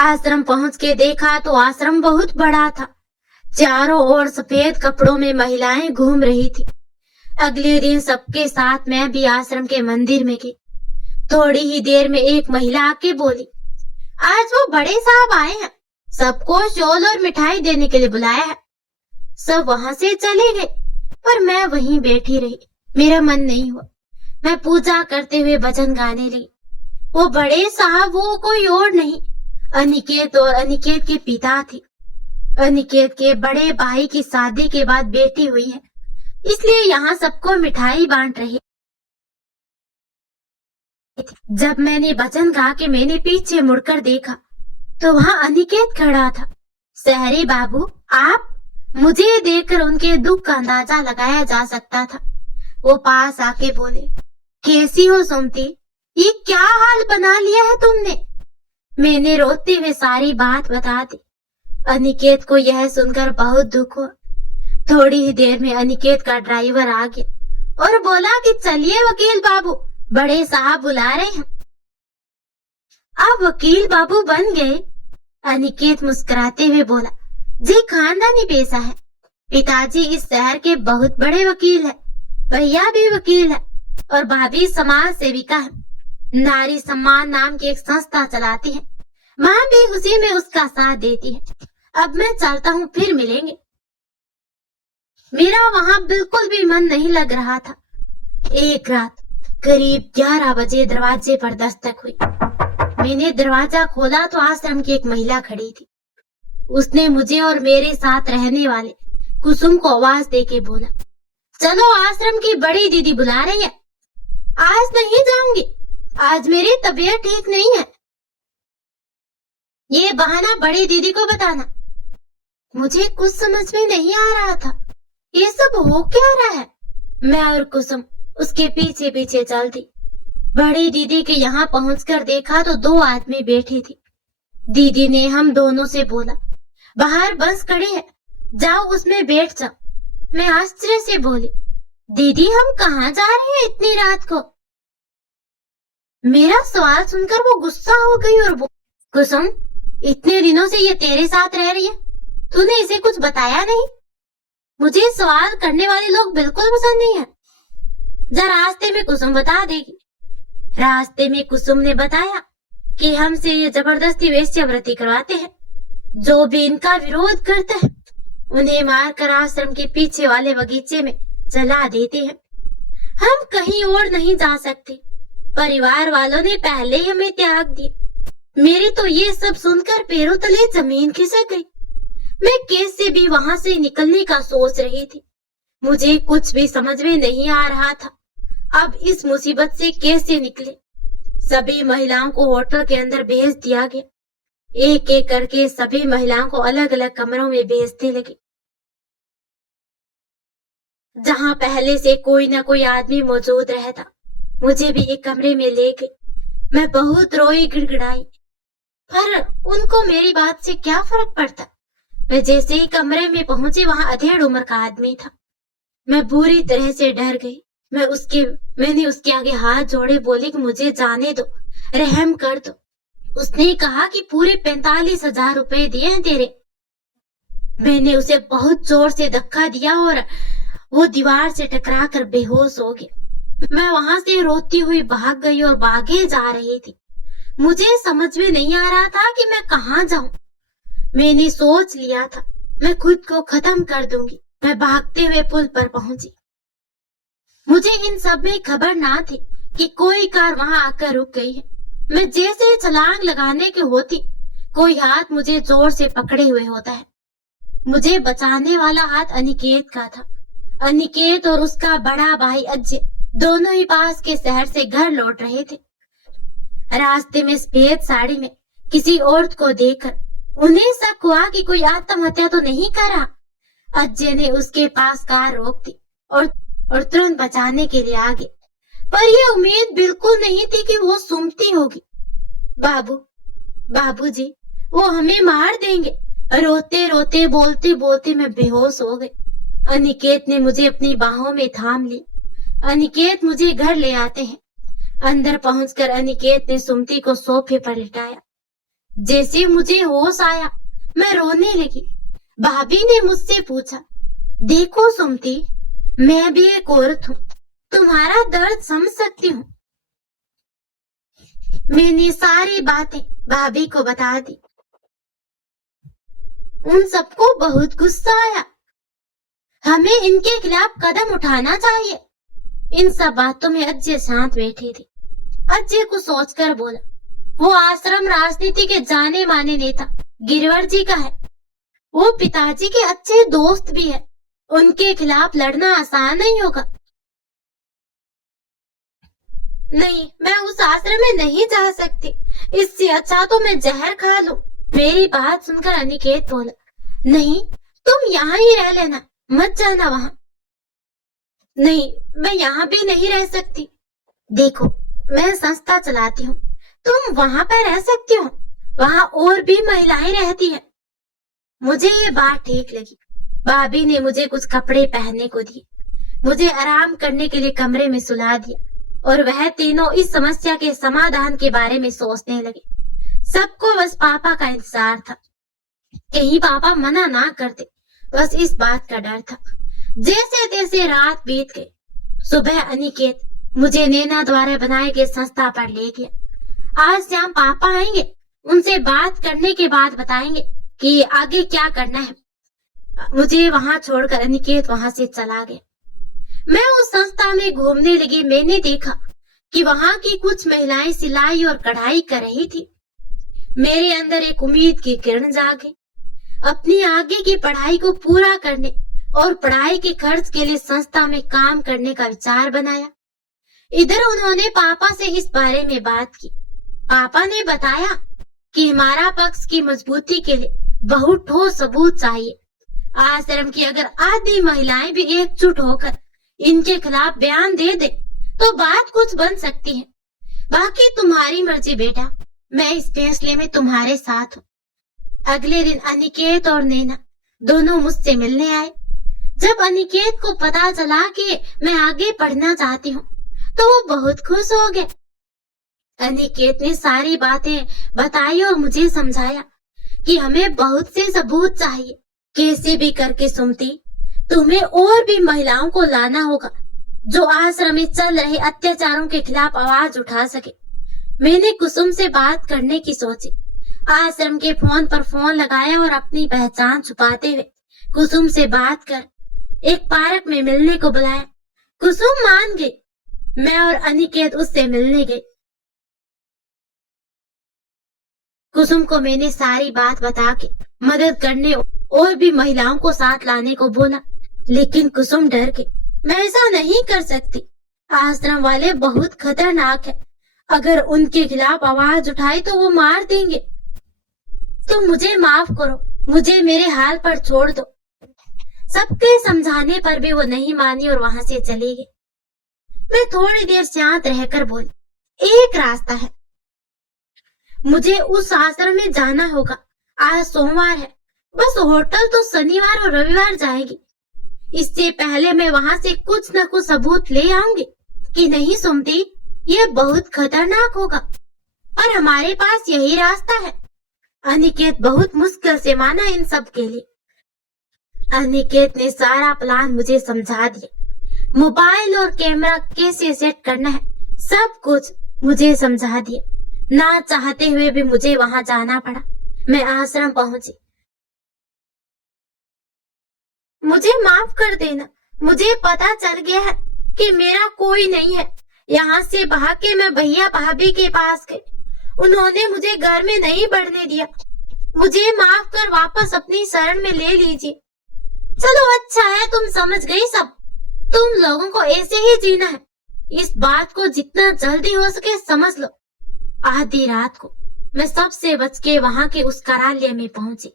आश्रम पहुंच के देखा तो आश्रम बहुत बड़ा था। चारों ओर सफेद कपड़ों में महिलाएं घूम रही थी। अगले दिन सबके साथ मैं भी आश्रम के मंदिर में गई। थोड़ी ही देर में एक महिला आके बोली, आज वो बड़े साहब आए हैं, सबको शॉल और मिठाई देने के लिए बुलाया है। सब वहां से चले गए, पर मैं वहीं बैठी रही। मेरा मन नहीं हुआ। मैं पूजा करते हुए भजन गाने लगी। वो बड़े साहब वो कोई और नहीं, अनिकेत और अनिकेत के पिता थे। अनिकेत के बड़े भाई की शादी के बाद बेटी हुई है, इसलिए यहाँ सबको मिठाई बांट रही। जब मैंने भजन गा के मैंने पीछे मुड़कर देखा तो वहाँ अनिकेत खड़ा था। सहरी बाबू, आप? मुझे देखकर उनके दुख का अंदाजा लगाया जा सकता था। वो पास आके बोले, कैसी हो सुमति? ये क्या हाल बना लिया है तुमने? मैंने रोते हुए सारी बात बता दी। अनिकेत को यह सुनकर बहुत दुख हुआ। थोड़ी ही देर में अनिकेत का ड्राइवर आ गया और बोला कि चलिए वकील बाबू, बड़े साहब बुला रहे हैं। अब वकील बाबू बन गए। अनिकेत मुस्कुराते हुए बोला, जी खानदानी पेशा है। पिताजी इस शहर के बहुत बड़े वकील है, भैया भी वकील है और भाभी समाज सेविका है। नारी सम्मान नाम की एक संस्था चलाती है, माँ भी उसी में उसका साथ देती है। अब मैं चलता हूँ, फिर मिलेंगे। मेरा वहाँ बिल्कुल भी मन नहीं लग रहा था। एक रात करीब 11 बजे दरवाजे पर दस्तक हुई। मैंने दरवाजा खोला तो आश्रम की एक महिला खड़ी थी। उसने मुझे और मेरे साथ रहने वाले कुसुम को आवाज देके बोला, चलो आश्रम की बड़ी दीदी बुला रही है। आज नहीं जाऊंगी, आज मेरी तबीयत ठीक नहीं है। ये बहाना बड़ी दीदी को बताना। मुझे कुछ समझ में नहीं आ रहा था, ये सब हो क्या रहा है। मैं और कुसुम उसके पीछे पीछे चल दी। बड़ी दीदी के यहाँ पहुंचकर देखा तो 2 आदमी बैठी थी। दीदी ने हम दोनों से बोला, बाहर बस खड़ी है, जाओ उसमें बैठ जाओ। मैं आश्चर्य से बोली, दीदी हम कहाँ जा रहे हैं इतनी रात को? मेरा सवाल सुनकर वो गुस्सा हो गई और कुसुम, इतने दिनों से ये तेरे साथ रह रही है, तूने इसे कुछ बताया नहीं? मुझे सवाल करने वाले लोग बिल्कुल पसंद नहीं है। जरा रास्ते में कुसुम बता देगी। रास्ते में कुसुम ने बताया कि हमसे ये जबरदस्ती वेश्यावृत्ति करवाते हैं। जो भी इनका विरोध करता है उन्हें मारकर आश्रम के पीछे वाले बगीचे में जला देते हैं। हम कहीं और नहीं जा सकते। परिवार वालों ने पहले ही हमें त्याग दिया। मेरी तो ये सब सुनकर पैरों तले जमीन खिसक गई। मैं कैसे भी वहां से निकलने का सोच रही थी। मुझे कुछ भी समझ में नहीं आ रहा था। अब इस मुसीबत से कैसे निकले? सभी महिलाओं को होटल के अंदर भेज दिया गया। एक एक करके सभी महिलाओं को अलग अलग कमरों में भेजने लगे। जहां पहले से कोई न कोई आदमी मौजूद रहता, मुझे भी एक कमरे में ले गए। मैं बहुत रोई, गिड़गिड़ाई, पर उनको मेरी बात से क्या फर्क पड़ता। मैं जैसे ही कमरे में पहुंची, वहां अधेड़ उम्र का आदमी था। मैं बुरी तरह से डर गई। मैंने उसके आगे हाथ जोड़े, बोली कि मुझे जाने दो, रहम कर दो। उसने कहा कि पूरे 45,000 रुपए दिए हैं तेरे। मैंने उसे बहुत जोर से धक्का दिया और वो दीवार से टकरा कर बेहोश हो गया। मैं वहां से रोती हुई भाग गई और भागे जा रही थी। मुझे समझ में नहीं आ रहा था कि मैं कहाँ जाऊं। मैंने सोच लिया था मैं खुद को खत्म कर दूंगी। मैं भागते हुए पुल पर पहुंची। मुझे इन सब में खबर ना थी कि कोई कार वहां आकर रुक गई है। मैं जैसे छलांग लगाने की होती, कोई हाथ मुझे जोर से पकड़े हुए होता है। मुझे बचाने वाला हाथ अनिकेत का था। अनिकेत और उसका बड़ा भाई अजय दोनों ही पास के शहर से घर लौट रहे थे। रास्ते में सफेद साड़ी में किसी औरत को देखकर उन्हें शक हुआ कि कोई आत्महत्या तो नहीं करा। अजय ने उसके पास कार रोक दी और तुरंत बचाने के लिए आ गए। पर यह उम्मीद बिल्कुल नहीं थी कि वो सुमति होगी। बाबूजी, वो हमें मार देंगे। रोते रोते, बोलते बोलते मैं बेहोश हो गई। अनिकेत ने मुझे अपनी बाहों में थाम ली। अनिकेत मुझे घर ले आते हैं। अंदर पहुंचकर अनिकेत ने सुमति को सोफे पर लिटाया। जैसे मुझे होश आया, मैं रोने लगी। भाभी ने मुझसे पूछा, देखो सुमति, मैं भी एक औरत हूँ, तुम्हारा दर्द समझ सकती हूँ। मैंने सारी बातें भाभी को बता दी। उन सबको बहुत गुस्सा आया। हमें इनके खिलाफ कदम उठाना चाहिए। इन सब बातों में अजय शांत बैठी थी। अजय को सोचकर बोला, वो आश्रम राजनीति के जाने माने नेता गिरवर जी का है। वो पिताजी के अच्छे दोस्त भी है। उनके खिलाफ लड़ना आसान नहीं होगा। नहीं, मैं उस आश्रम में नहीं जा सकती। इससे अच्छा तो मैं जहर खा लूं। मेरी बात सुनकर अनिकेत बोला, नहीं, तुम यहाँ ही रह लेना, मत जाना वहां। नहीं, मैं यहाँ भी नहीं रह सकती। देखो, मैं संस्था चलाती हूँ, तुम वहां पर रह सकती हो। वहां और भी महिलाएं रहती हैं। मुझे ये बात ठीक लगी। भाभी ने मुझे कुछ कपड़े पहनने को दिए, मुझे आराम करने के लिए कमरे में सुला दिया और वह तीनों इस समस्या के समाधान के बारे में सोचने लगे। सबको बस पापा का इंतजार था। कहीं पापा मना ना करते, बस इस बात का डर था। जैसे तैसे रात बीत गई। सुबह अनिकेत मुझे नैना द्वारा बनाए गए संस्था पर ले गया। आज शाम पापा आएंगे, उनसे बात करने के बाद बताएंगे कि आगे क्या करना है। मुझे वहां छोड़कर अनिकेत वहां से चला गया। मैं उस संस्था में घूमने लगी। मैंने देखा कि वहां की कुछ महिलाएं सिलाई और कढ़ाई कर रही थी। मेरे अंदर एक उम्मीद की किरण जागी। अपनी आगे की पढ़ाई को पूरा करने और पढ़ाई के खर्च के लिए संस्था में काम करने का विचार बनाया। इधर उन्होंने पापा से इस बारे में बात की। पापा ने बताया कि हमारा पक्ष की मजबूती के लिए बहुत ठोस सबूत चाहिए। आश्रम की अगर आधी महिलाएं भी एकजुट होकर इनके खिलाफ बयान दे दे तो बात कुछ बन सकती है। बाकी तुम्हारी मर्जी बेटा, मैं इस फैसले में तुम्हारे साथ हूँ। अगले दिन अनिकेत और नैना दोनों मुझसे मिलने आए। जब अनिकेत को पता चला कि मैं आगे पढ़ना चाहती हूँ तो वो बहुत खुश हो गए। अनिकेत ने सारी बातें बताई और मुझे समझाया कि हमें बहुत से सबूत चाहिए। कैसे भी करके सुमति, तुम्हें और भी महिलाओं को लाना होगा जो आश्रम में चल रहे अत्याचारों के खिलाफ आवाज उठा सके। मैंने कुसुम से बात करने की सोची। आश्रम के फोन पर फोन लगाया और अपनी पहचान छुपाते हुए कुसुम से बात कर एक पार्क में मिलने को बुलाया। कुसुम मान गई। मैं और अनिकेत उससे मिलने गए। कुसुम को मैंने सारी बात बता के मदद करने और भी महिलाओं को साथ लाने को बोला, लेकिन कुसुम डर गई। मैं ऐसा नहीं कर सकती। आश्रम वाले बहुत खतरनाक है। अगर उनके खिलाफ आवाज उठाई तो वो मार देंगे। तो मुझे माफ करो, मुझे मेरे हाल पर छोड़ दो। सबके समझाने पर भी वो नहीं मानी और वहां से चली गई। मैं थोड़ी देर शांत रहकर बोली, एक रास्ता है, मुझे उस आश्रम में जाना होगा। आज सोमवार है, बस होटल तो शनिवार और रविवार जाएगी। इससे पहले मैं वहां से कुछ न कुछ सबूत ले आऊंगी कि नहीं सुमति, ये बहुत खतरनाक होगा, पर हमारे पास यही रास्ता है। अनिकेत बहुत मुश्किल से माना इन सब के लिए। अनिकेत ने सारा प्लान मुझे समझा दिया। मोबाइल और कैमरा कैसे सेट करना है, सब कुछ मुझे समझा दिया। ना चाहते हुए भी मुझे वहां जाना पड़ा। मैं आश्रम पहुंची। मुझे माफ कर देना, मुझे पता चल गया है कि मेरा कोई नहीं है। यहाँ से भाग के मैं भैया भाभी के पास गई। उन्होंने मुझे घर में नहीं बढ़ने दिया। मुझे माफ कर वापस अपनी शरण में ले लीजिए। चलो अच्छा है, तुम समझ गई सब। तुम लोगों को ऐसे ही जीना है। इस बात को जितना जल्दी हो सके समझ लो। आधी रात को मैं सबसे बच के वहां के उस कार्यालय में पहुंची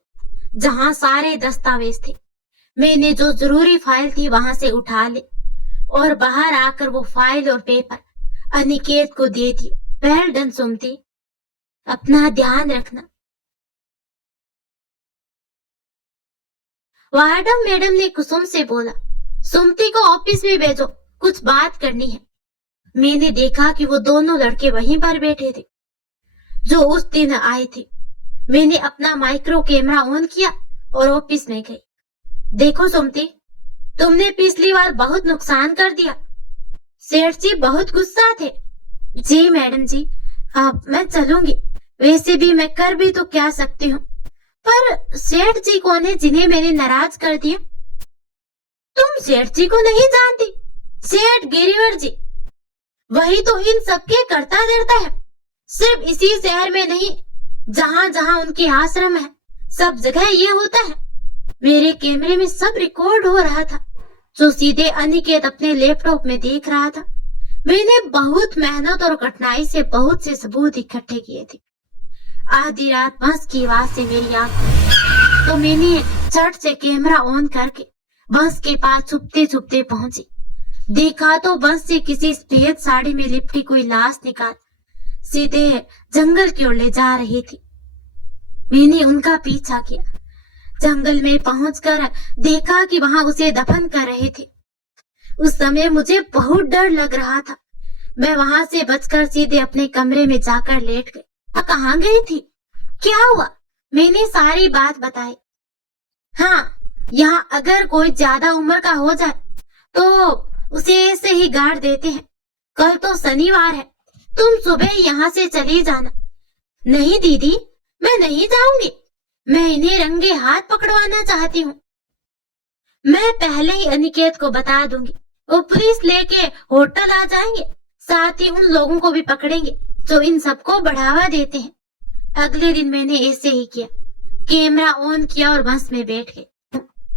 जहां सारे दस्तावेज थे। मैंने जो जरूरी फाइल थी वहां से उठा ली और बाहर आकर वो फाइल और पेपर अनिकेत को दे दी। वेल डन सुमति, अपना ध्यान रखना। वार्डन मैडम ने कुसुम से बोला, सुमति को ऑफिस में भेजो, कुछ बात करनी है। मैंने देखा कि वो दोनों लड़के वहीं पर बैठे थे जो उस दिन आए थे। मैंने अपना माइक्रो कैमरा ऑन किया और ऑफिस में गई। देखो सुमति, तुमने पिछली बार बहुत नुकसान कर दिया। सेठ जी बहुत गुस्सा थे। जी मैडम जी, अब मैं चलूंगी। वैसे भी मैं कर भी तो क्या सकती हूँ। पर सेठ जी कौन है जिन्हें मैंने नाराज कर दिया? तुम सेठ जी को नहीं जानती? सेठ गिरिवर जी, वही तो इन सबके करता धरता है। सिर्फ इसी शहर में नहीं, जहाँ जहाँ उनके आश्रम है, सब जगह ये होता है। मेरे कैमरे में सब रिकॉर्ड हो रहा था, जो सीधे अनिकेत अपने लैपटॉप में देख रहा था। मैंने बहुत मेहनत और कठिनाई से बहुत से सबूत इकट्ठे किए थे। आधी रात बस की आवाज से मेरी आंख खुली, तो मैंने झट से कैमरा ऑन करके बस के पास छुपते छुपते पहुंची। देखा तो बस से किसी सफेद साड़ी में लिपटी कोई लाश निकाल सीधे जंगल की ओर ले जा रही थी। मैंने उनका पीछा किया। जंगल में पहुंचकर देखा कि वहां उसे दफन कर रहे थे। उस समय मुझे बहुत डर लग रहा था। मैं वहां से बचकर सीधे अपने कमरे में जाकर लेट गई। कहाँ गई थी, क्या हुआ? मैंने सारी बात बताई। हाँ, यहाँ अगर कोई ज्यादा उम्र का हो जाए तो उसे ऐसे ही गाड़ देते हैं। कल तो शनिवार है, तुम सुबह यहाँ से चली जाना। नहीं दीदी, मैं नहीं जाऊंगी। मैं इन्हें रंगे हाथ पकड़वाना चाहती हूँ। मैं पहले ही अनिकेत को बता दूंगी, वो पुलिस लेके होटल आ जाएंगे। साथ ही उन लोगों को भी पकड़ेंगे जो इन सबको बढ़ावा देते हैं। अगले दिन मैंने ऐसे ही किया। कैमरा ऑन किया और बस में बैठ गए।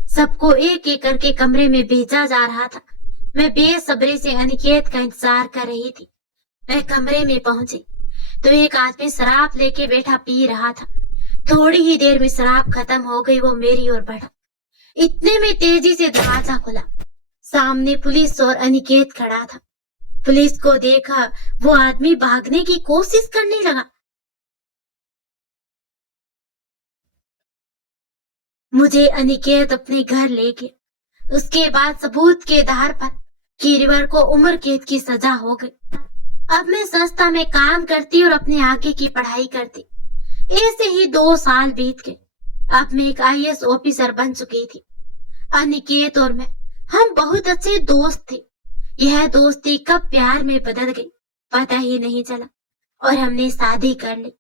सबको एक एक करके कमरे में भेजा जा रहा था। मैं बेसब्री से अनिकेत का इंतजार कर रही थी। मैं कमरे में पहुंची तो एक आदमी शराब लेके बैठा पी रहा था। थोड़ी ही देर में शराब खत्म हो गई। वो मेरी ओर बढ़ा। इतने में तेजी से दरवाजा खुला। सामने पुलिस और अनिकेत खड़ा था। पुलिस को देखा वो आदमी भागने की कोशिश करने लगा। मुझे अनिकेत अपने घर ले गया। उसके बाद सबूत के आधार पर गिरिवर को उम्र कैद की सजा हो गई। अब मैं संस्था में काम करती और अपने आगे की पढ़ाई करती। ऐसे ही 2 साल बीत गए। अब मैं एक IAS ऑफिसर बन चुकी थी। अनिकेत और मैं, हम बहुत अच्छे दोस्त थे। यह दोस्ती कब प्यार में बदल गई पता ही नहीं चला और हमने शादी कर ली।